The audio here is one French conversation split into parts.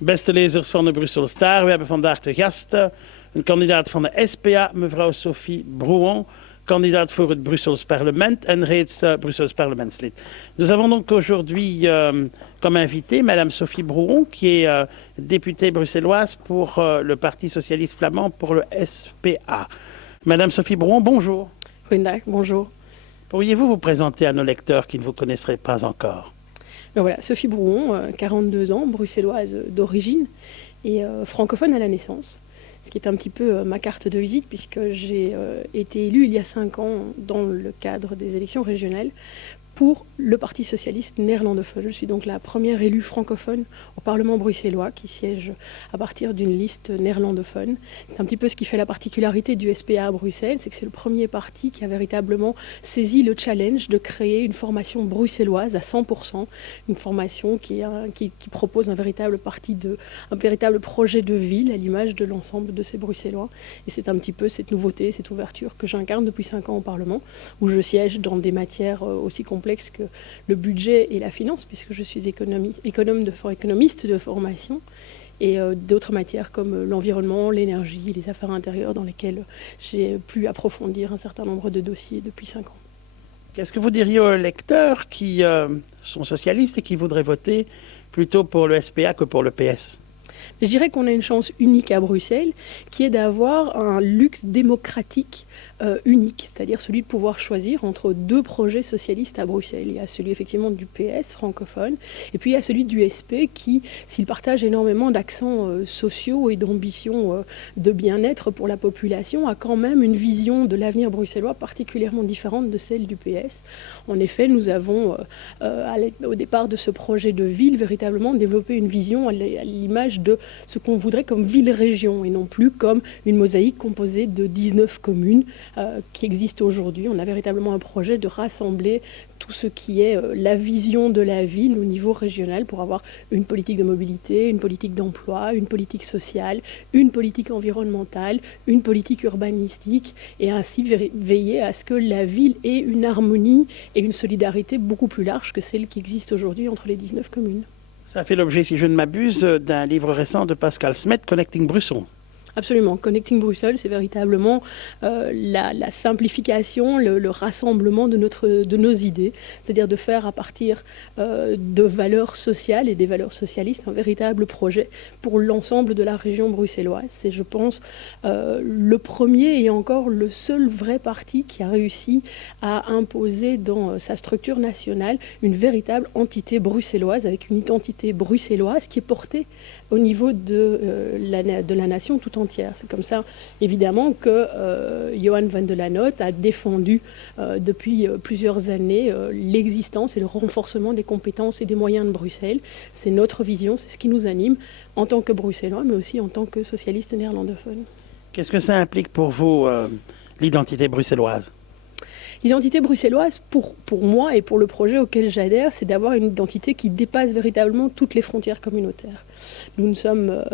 Beste lezers van de Brussel Star, we hebben vandaag de gast, een kandidaat van de SPA, mevrouw Sophie Brouon, kandidaat voor het Brussels parlement en reeds Brussels parlementslid. Nous avons donc aujourd'hui comme invitée Madame Sophie Brouon, qui est députée bruxelloise pour le Parti socialiste flamand pour le SPA. Madame Sophie Brouon, bonjour. Goedendag, bonjour. Pourriez-vous vous présenter à nos lecteurs qui ne vous connaisseraient pas encore? Voilà, Sophie Brouon, 42 ans, bruxelloise d'origine et francophone à la naissance, ce qui est un petit peu ma carte de visite puisque j'ai été élue il y a 5 ans dans le cadre des élections régionales pour le Parti socialiste néerlandophone. Je suis donc la première élue francophone au Parlement bruxellois qui siège à partir d'une liste néerlandophone. C'est un petit peu ce qui fait la particularité du SPA à Bruxelles, c'est que c'est le premier parti qui a véritablement saisi le challenge de créer une formation bruxelloise à 100%, une formation qui propose un véritable projet de ville à l'image de l'ensemble de ces Bruxellois. Et c'est un petit peu cette nouveauté, cette ouverture que j'incarne depuis 5 ans au Parlement, où je siège dans des matières aussi complexes que le budget et la finance, puisque je suis économiste de formation, et d'autres matières comme l'environnement, l'énergie, les affaires intérieures, dans lesquelles j'ai pu approfondir un certain nombre de dossiers depuis 5 ans. Qu'est-ce que vous diriez aux lecteurs qui sont socialistes et qui voudraient voter plutôt pour le SPA que pour le PS? Je dirais qu'on a une chance unique à Bruxelles, qui est d'avoir un luxe démocratique unique, c'est-à-dire celui de pouvoir choisir entre 2 projets socialistes à Bruxelles. Il y a celui effectivement du PS francophone, et puis il y a celui du SP qui, s'il partage énormément d'accents sociaux et d'ambitions de bien-être pour la population, a quand même une vision de l'avenir bruxellois particulièrement différente de celle du PS. En effet, nous avons, au départ de ce projet de ville, véritablement développé une vision à l'image de ce qu'on voudrait comme ville-région et non plus comme une mosaïque composée de 19 communes qui existent aujourd'hui. On a véritablement un projet de rassembler tout ce qui est la vision de la ville au niveau régional pour avoir une politique de mobilité, une politique d'emploi, une politique sociale, une politique environnementale, une politique urbanistique et ainsi veiller à ce que la ville ait une harmonie et une solidarité beaucoup plus large que celle qui existe aujourd'hui entre les 19 communes. Ça fait l'objet, si je ne m'abuse, d'un livre récent de Pascal Smet, Connecting Brussels. Absolument. Connecting Brussels, c'est véritablement la simplification, le rassemblement de nos idées, c'est-à-dire de faire à partir de valeurs sociales et des valeurs socialistes un véritable projet pour l'ensemble de la région bruxelloise. C'est, je pense, le premier et encore le seul vrai parti qui a réussi à imposer dans sa structure nationale une véritable entité bruxelloise avec une identité bruxelloise qui est portée au niveau de la nation tout entière. C'est comme ça, évidemment, que Johan van de Lannotte a défendu depuis plusieurs années l'existence et le renforcement des compétences et des moyens de Bruxelles. C'est notre vision, c'est ce qui nous anime en tant que Bruxellois, mais aussi en tant que socialistes néerlandophones. Qu'est-ce que ça implique pour vous, l'identité bruxelloise? L'identité bruxelloise, pour moi et pour le projet auquel j'adhère, c'est d'avoir une identité qui dépasse véritablement toutes les frontières communautaires. Nous sommes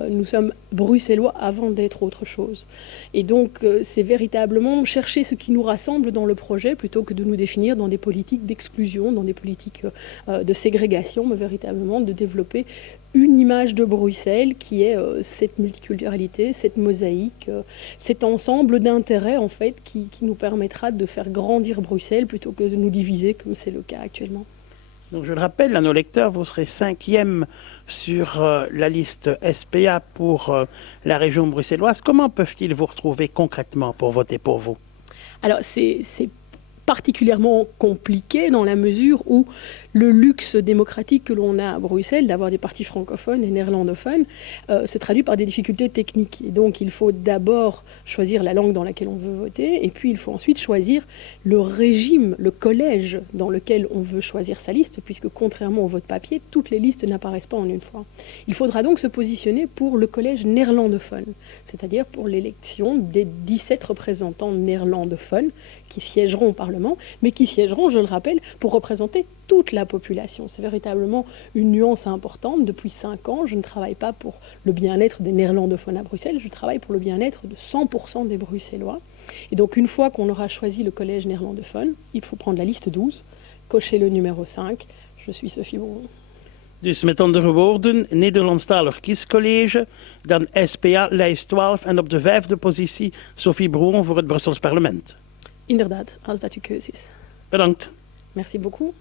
bruxellois avant d'être autre chose. Et donc, c'est véritablement chercher ce qui nous rassemble dans le projet plutôt que de nous définir dans des politiques d'exclusion, dans des politiques de ségrégation, mais véritablement de développer une image de Bruxelles qui est cette multiculturalité, cette mosaïque, cet ensemble d'intérêts en fait qui nous permettra de faire grandir Bruxelles plutôt que de nous diviser comme c'est le cas actuellement. Donc je le rappelle à nos lecteurs, vous serez 5e sur la liste SPA pour la région bruxelloise. Comment peuvent-ils vous retrouver concrètement pour voter pour vous? Alors c'est particulièrement compliqué dans la mesure où le luxe démocratique que l'on a à Bruxelles, d'avoir des partis francophones et néerlandophones, se traduit par des difficultés techniques. Et donc il faut d'abord choisir la langue dans laquelle on veut voter, et puis il faut ensuite choisir le régime, le collège dans lequel on veut choisir sa liste, puisque contrairement au vote papier, toutes les listes n'apparaissent pas en une fois. Il faudra donc se positionner pour le collège néerlandophone, c'est-à-dire pour l'élection des 17 représentants néerlandophones qui siégeront au Parlement, mais qui siégeront, je le rappelle, pour représenter toute la population. C'est véritablement une nuance importante. Depuis 5 ans, je ne travaille pas pour le bien-être des néerlandophones à Bruxelles, je travaille pour le bien-être de 100% des Bruxellois. Et donc, une fois qu'on aura choisi le collège néerlandophone, il faut prendre la liste 12, cocher le numéro 5. Je suis Sophie Brouon. Dus met andere woorden, Nederlandstalig kiescollege, dan SPA lijst 12 en op de 5e positie Sophie Brouon voor het Brussels parlement. Inderdaad, als dat uw keuze is. Bedankt. Merci beaucoup.